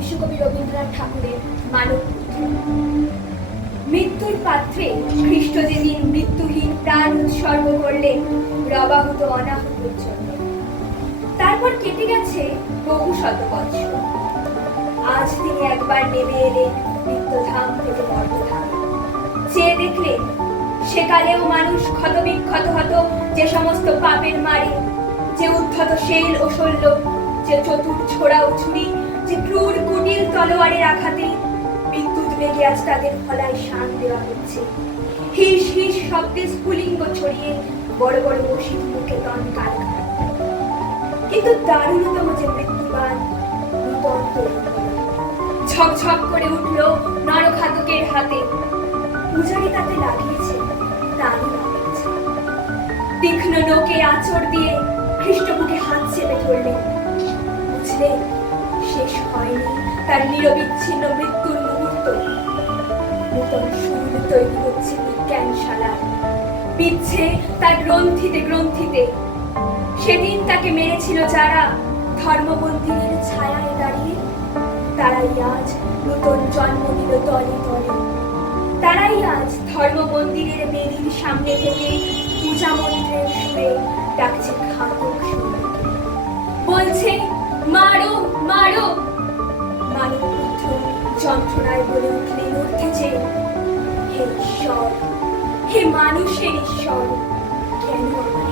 বিশ্বকবি রবীন্দ্রনাথ ঠাকুরের মানব পুত্র। মৃত্যুর পাত্রে খ্রিস্ট যেদিন মৃত্যুহীন প্রাণ উৎসর্গ করলেন রবাহুত অনাহুতের জন্য, তারপর কেটে গেছে বহু শত বৎসর। আজ তিনি একবার নেমে এলেন মৃত্যুধাম থেকে মর্তধাম। চেয়ে দেখলেন সেকালেও মানুষ ক্ষত বিক্ষত হতো যে সমস্ত পাপের মারে, যে উদ্ধত শেল ও শল্য, যে চতুর ছোড়া ও ছুরি, যে ক্রূর কুটিল তলোয়ারের আঘাতে বিদ্যুৎ বেগে আজ তাদের ফলায় শান দেওয়া হচ্ছে। হিস হিস শব্দে স্ফুলিঙ্গ ছড়িয়ে বড় বড় মসজিদ মুখে তন কাল। কিন্তু দারুণতম যে মৃত্যুবান নূতন তরুণ ঝকঝক করে উঠল নরঘাতকের হাতে। পূজারি তাতে লাগিয়েছে তারই লাগিয়েছে। তীক্ষ্ণ নোকে আঁচড় দিয়ে খ্রিস্টবুকে হাত চেপে ধরলেন। বুঝলেন শেষ হয়নি তার নিরবিচ্ছিন্ন মৃত্যুর মুহূর্ত। নূতন সুর তৈরি হচ্ছে বিজ্ঞানশালায়, বিচ্ছে তার গ্রন্থিতে গ্রন্থিতে। সেদিন তাকে মেরেছিল যারা ধর্মমন্দিরের ছায়ায় দাঁড়িয়ে, তারাই আজ নূতন জন্ম দিল তলে তলে। তারাই আজ ধর্মমন্দিরের বেদির সামনে থেকে পূজা মন্ত্রের সুরে ডাকছে ঘাতক সৈন্যকে, বলছে মারো মারো। মানব পুত্র যন্ত্রণায় বলে উঠলেন ঊর্ধ্বে যে, হে ঈশ্বর, হে মানুষের ঈশ্বর, কেন আমায়